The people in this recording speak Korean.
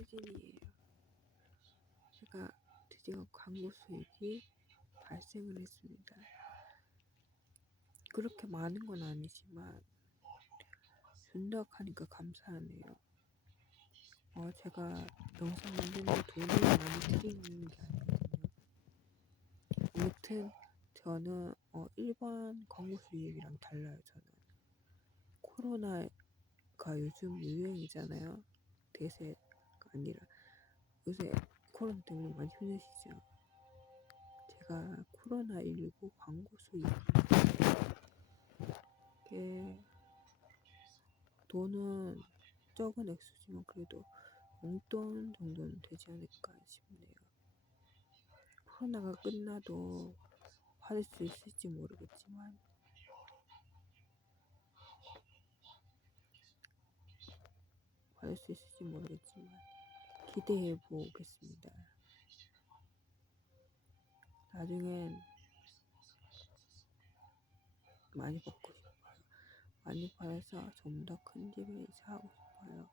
최진이에요. 제가 드디어 광고 수익이 발생을 했습니다. 그렇게 많은 건 아니지만 준다고 하니까 감사하네요. 어, 제가 영상 만드는 돈을 많이 들이는 게 아니거든요. 아무튼 저는 어, 일반 광고 수익이랑 달라요. 저는 코로나가 요즘 유행이잖아요. 대세가 아니라 요새 코로나 때문에 많이 힘드시죠? 제가 코로나19 광고 수익 이게 돈은 적은 액수지만 그래도 용돈 정도는 되지 않을까 싶네요. 코로나가 끝나도 받을 수 있을지 모르겠지만 받을 수 있을지 모르겠지만 기대해 보겠습니다. 나중엔 많이 받고 싶어요. 많이 받아서 좀 더 큰 집에 이사하고 싶어요.